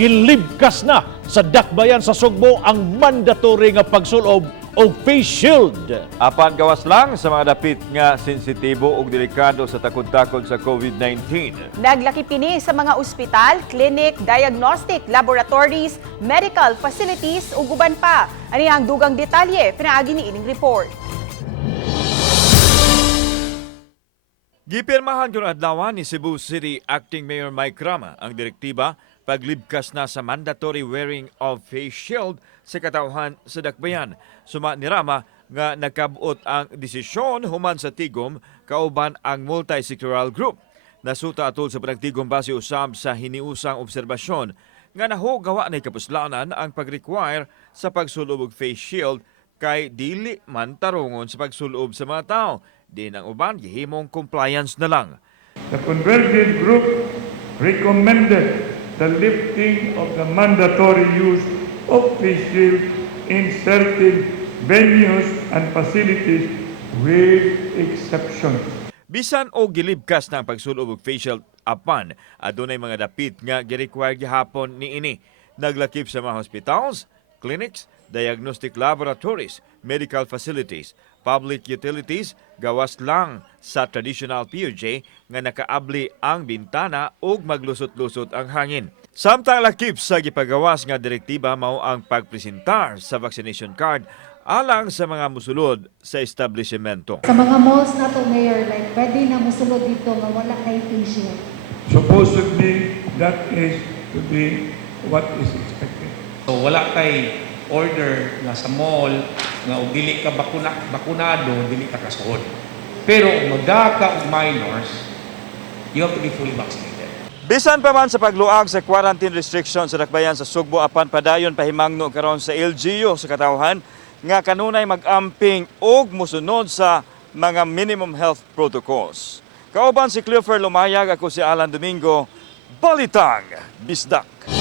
gilibkas na sa dakbayan sa Sugbo ang mandatory nga pagsulob o face shield. Apan gawas lang sa mga dapit nga sensitibo ug delikado sa takod-takod sa COVID-19. Naglaki pini sa mga ospital, clinic, diagnostic, laboratories, medical facilities ug uban pa. Ani ang dugang detalye pinaagi ni ining report. Gipirmahan kun adlaw ni Cebu City Acting Mayor Mike Rama ang direktiba paglibkas na sa mandatory wearing of face shield sa katawhan sa dakbayan. Suma ni Rama nga nagkabuot ang desisyon human sa tigom kauban ang multi-sectoral group. Nasuta atol sa panagtigom base usab sa hiniusang obserbasyon nga nahugawa na kapuslanan ang pag-require sa pagsulob og face shield kay dili man tarungon sa pagsulob sa mga tao. Din ang uban gihimong compliance na lang. The Convergent Group recommended the lifting of the mandatory use of face shield in certain venues and facilities with exceptions. Bisan o gilibkas na ang pagsulob og facial apan, adunay mga dapit nga gi-require gihapon niini. Naglakip sa mga hospitals, clinics, diagnostic laboratories, medical facilities, public utilities, gawas lang sa traditional PUJ nga nakaabli ang bintana ug maglusot-lusot ang hangin. Samtang lakip sa gipagawas nga direktiba mao ang pagpresentar sa vaccination card alang sa mga musulod sa establishmento. Sa mga malls na to, Mayor, like pwede na musulod dito nga wala kay face shield. Supposedly, that is to be what is expected. So wala kay order nga sa mall nga og dili ka bakunado, dili ka kasuod. Pero kung magdaka og minors, you have to be fully vaccinated. Bisan pa man sa pagluag sa quarantine restrictions sa dakbayan sa Sugbo apan padayon pahimangno karon sa LGU sa katawhan nga kanunay mag-amping og musunod sa mga minimum health protocols. Kauban si Clifford Lumayag, ako si Alan Domingo, Balitang Bisdak.